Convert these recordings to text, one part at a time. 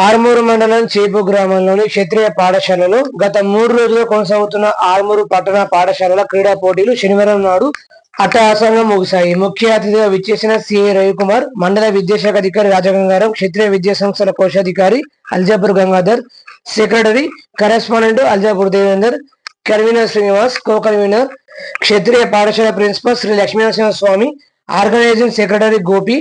ఆర్మూరు మండలం చేపు గ్రామంలోని క్షత్రియ పాఠశాలలో గత మూడు రోజులు కొనసాగుతున్న ఆర్మూరు పట్టణ పాఠశాలల క్రీడా పోటీలు శనివారం నాడు అట్టహాసంగా ముగిశాయి. ముఖ్య అతిథిగా విచ్చేసిన సిఏ రవికుమార్ మండల విద్యాశాఖ అధికారి రాజగంగారం క్షత్రియ విద్యా సంస్థల కోశాధికారి Aljapur Gangadhar secretary correspondent Aljapur Devender convener Srinivas co convener Kshatriya పాఠశాల principal Shri Lakshminarasimha Swamy organizing secretary Gopi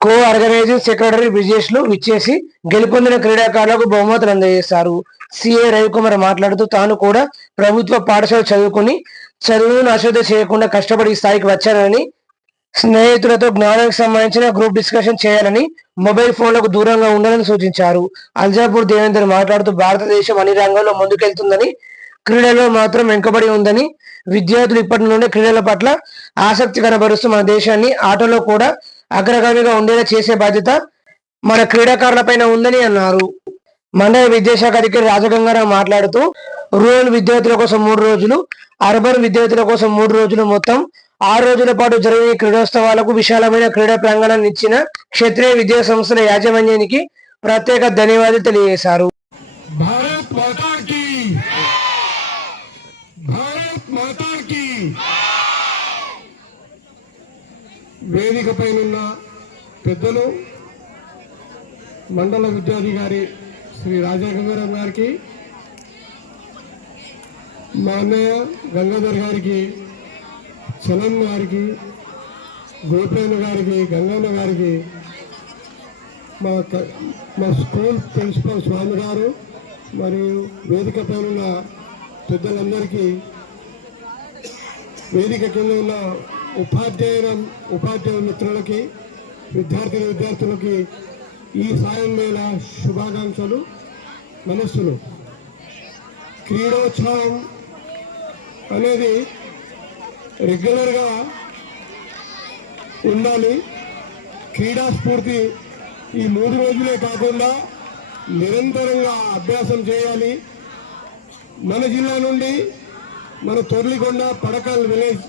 co organizing secretary బ్రిజేష్లు విచ్చేసి గెలుపొందిన క్రీడాకారులకు బహుమతులు అందజేశారు. సిఏ రవికుమార్ మాట్లాడుతూ తాను కూడా ప్రభుత్వ పాఠశాల చదువుకుని చదువును అశ్రద్ధ చేయకుండా కష్టపడి ఈ స్థాయికి వచ్చానని స్నేహితులతో జ్ఞానానికి సంబంధించిన గ్రూప్ డిస్కషన్ చేయాలని మొబైల్ ఫోన్లకు దూరంగా ఉండాలని సూచించారు. అల్జాపూర్ దేవేందర్ మాట్లాడుతూ భారతదేశం అన్ని రంగాల్లో ముందుకెళ్తుందని క్రీడలో మాత్రం వెనుకబడి ఉందని విద్యార్థులు ఇప్పటి నుండి క్రీడల పట్ల ఆసక్తి కనబరుస్తూ మన దేశాన్ని ఆటలో కూడా అగ్రగామిగా ఉండేలా చేసే బాధ్యత మన క్రీడాకారులపైన ఉందని అన్నారు. మండల విద్యాశాఖ అధికారి రాజగంగారావు మాట్లాడుతూ రూరల్ విద్యార్థుల కోసం మూడు రోజులు అర్బన్ విద్యార్థుల కోసం మూడు రోజులు మొత్తం ఆరు రోజుల పాటు జరిగిన క్రీడోత్సవాలకు విశాలమైన క్రీడా ప్రాంగణాన్ని ఇచ్చిన క్షత్రియ విద్యా సంస్థల యాజమాన్యానికి ప్రత్యేక ధన్యవాదాలు తెలియజేశారు. భారత్ వేదిక పైనున్న పెద్దలు మండల విద్యాధికారి శ్రీ రాజా గంగారాం గారికి మా అన్నయ్య గంగాధర్ గారికి చలం గారికి గోపేన్న గారికి గంగన్న గారికి మా మా స్కూల్ ప్రిన్సిపల్ స్వామి గారు మరియు వేదిక పైన ఉన్న పెద్దలందరికీ వేదిక కింద ఉన్న ఉపాధ్యాయుల ఉపాధ్యాయుల మిత్రులకి విద్యార్థుల విద్యార్థులకి ఈ సాయం వేళ శుభాకాంక్షలు మనస్సులు. క్రీడోత్సవం అనేది రెగ్యులర్గా ఉండాలి. క్రీడా స్ఫూర్తి ఈ మూడు రోజులే కాకుండా నిరంతరంగా అభ్యాసం చేయాలి. మన జిల్లా నుండి మన తొర్లికొండ పడకల్ విలేజ్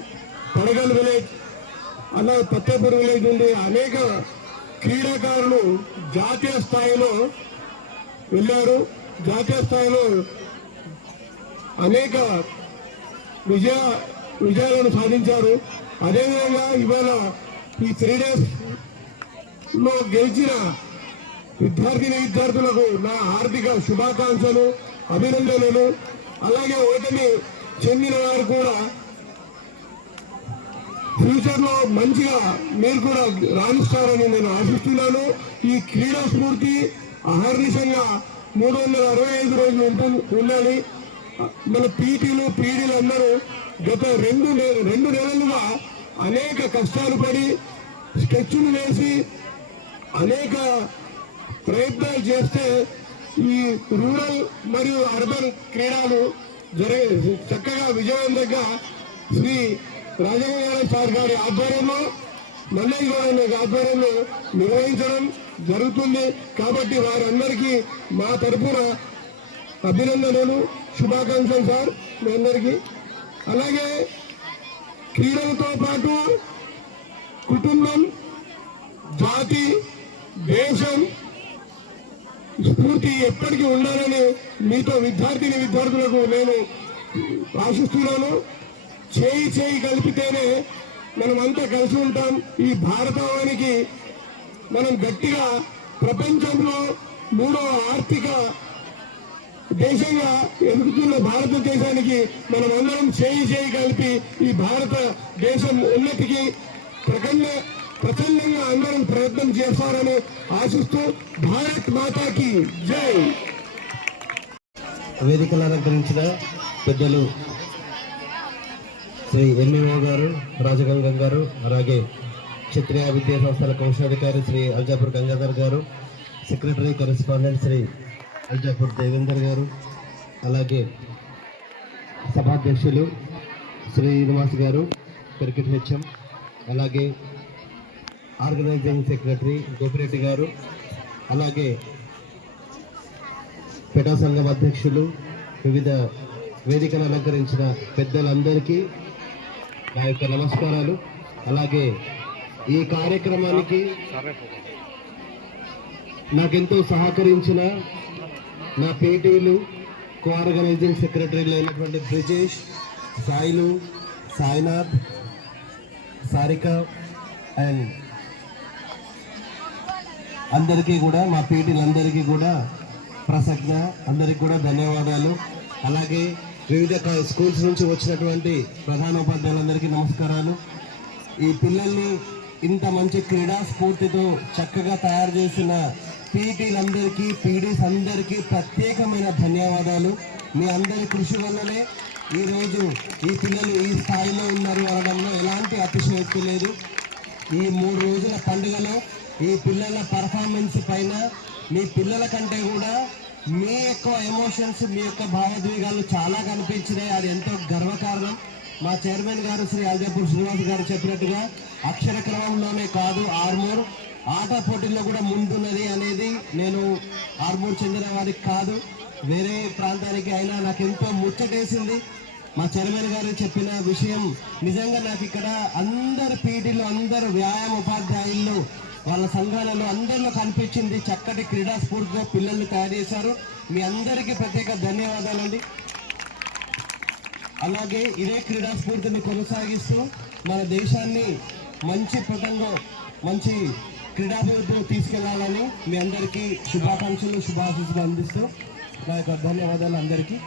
పడగల్ విలేజ్ అలా పత్తేపూర్ విలేజ్ నుండి అనేక క్రీడాకారులు జాతీయ స్థాయిలో వెళ్ళారు. జాతీయ స్థాయిలో అనేక విజయ విజయాలను సాధించారు. అదేవిధంగా ఇవాళ ఈ త్రీ డేస్లో గెలిచిన విద్యార్థిని విద్యార్థులకు నా ఆర్థిక శుభాకాంక్షలు అభినందనలు. అలాగే ఓటమి చెందిన వారు కూడా ఫ్యూచర్లో మంచిగా మీరు కూడా రాణిస్తారని నేను ఆశిస్తున్నాను. ఈ క్రీడా స్ఫూర్తి అహర్నిశంగా మూడు వందల అరవై ఐదు రోజులు ఉంటుంది ఉండాలి. మన పీటీలు పీడీలు అందరూ గత రెండు రెండు నెలలుగా అనేక కష్టాలు పడి స్కెచ్లు వేసి అనేక ప్రయత్నాలు చేస్తే ఈ రూరల్ మరియు అర్బన్ క్రీడలు జరిగే చక్కగా విజయవంతంగా శ్రీ రాజగోపాల సార్ గారి ఆధ్వర్యంలో మల్లయ్య గౌడ ఆధ్వర్యంలో నిర్వహించడం జరుగుతుంది. కాబట్టి వారందరికీ మా తరఫున అభినందనలు శుభాకాంక్షలు సార్ మీ అందరికీ. అలాగే క్రీడలతో పాటు కుటుంబం జాతి దేశం స్ఫూర్తి ఎప్పటికీ ఉండాలని మీతో విద్యార్థిని విద్యార్థులకు నేను ఆశిస్తున్నాను. చేయి చేయి కలిపితేనే మనం అంతా కలిసి ఉంటాం. ఈ భారతవానికి మనం గట్టిగా ప్రపంచంలో మూడో ఆర్థిక దేశంగా ఎదుగుతున్న భారతదేశానికి మనం అందరం చేయి చేయి కలిపి ఈ భారత దేశం ఉన్నతికి ప్రకన్న ప్రచండంగా అందరం ప్రయత్నం చేస్తారని ఆశిస్తూ భారత్ మాతాకి జై. వేదికలు అలంకరించిన పెద్దలు శ్రీ ఎంఈఓ గారు రాజగంగం గారు అలాగే క్షత్రియ విద్యా సంస్థల కోశాధికారి శ్రీ అల్జాపూర్ గంగాధర్ గారు సెక్రటరీ కరెస్పాండెంట్ శ్రీ అల్జాపూర్ దేవేందర్ గారు అలాగే సభాధ్యక్షులు శ్రీనివాస్ గారు క్రికెట్ హెచ్ఎం అలాగే ఆర్గనైజింగ్ సెక్రటరీ గోపిరెడ్డి గారు అలాగే పెటా సంఘం అధ్యక్షులు వివిధ వేదికను అలంకరించిన పెద్దలందరికీ నా యొక్క నమస్కారాలు. అలాగే ఈ కార్యక్రమానికి నాకెంతో సహకరించిన నా పేటీలు కో ఆర్గనైజింగ్ సెక్రటరీలు అయినటువంటి బ్రిజేష్ సాయిలు సాయినాథ్ సారిక అండ్ అందరికీ కూడా మా పీటీలందరికీ కూడా ప్రసజ్ఞ అందరికీ కూడా ధన్యవాదాలు. అలాగే వివిధ స్కూల్స్ నుంచి వచ్చినటువంటి ప్రధానోపాధ్యాయులందరికీ నమస్కారాలు. ఈ పిల్లల్ని ఇంత మంచి క్రీడా స్ఫూర్తితో చక్కగా తయారు చేసిన పీటీలందరికీ పీడీస్ అందరికీ ప్రత్యేకమైన ధన్యవాదాలు. మీ అందరి కృషి వల్లనే ఈరోజు ఈ పిల్లలు ఈ స్థాయిలో ఉన్నారు అనడంలో ఎలాంటి అతిశయోక్తి లేదు. ఈ మూడు రోజుల పండుగలో ఈ పిల్లల పర్ఫార్మెన్స్ పైన మీ పిల్లల కంటే కూడా మీ యొక్క ఎమోషన్స్ మీ యొక్క భావోద్వేగాలు చాలా కనిపించినాయి. అది ఎంతో గర్వకారణం. మా చైర్మన్ గారు శ్రీ అల్జాపూర్ శ్రీనివాస్ గారు చెప్పినట్టుగా అక్షర క్రమంలోనే కాదు ఆర్మూర్. ఆట పోటీల్లో కూడా ముందున్నది అనేది నేను ఆర్మూర్ చెందిన వారికి కాదు. వేరే ప్రాంతానికి అయినా నాకు ఎంతో ముచ్చటేసింది. మా చైర్మన్ గారు చెప్పిన విషయం నిజంగా నాకు ఇక్కడ అందరు పీటీలు అందరు వ్యాయామ ఉపాధ్యాయులు వాళ్ళ సంఘాలలో అందరిలో కనిపించింది చక్కటి క్రీడా స్ఫూర్తితో పిల్లల్ని తయారు చేశారు. మీ అందరికీ ప్రత్యేక ధన్యవాదాలండి. అలాగే ఇదే క్రీడా స్ఫూర్తిని కొనసాగిస్తూ మన దేశాన్ని మంచి పటంలో మంచి క్రీడాభివృద్ధిలో తీసుకెళ్ళాలని మీ అందరికీ శుభాకాంక్షలు శుభాశీస్సులు అందిస్తూ నా యొక్క ధన్యవాదాలు అందరికీ.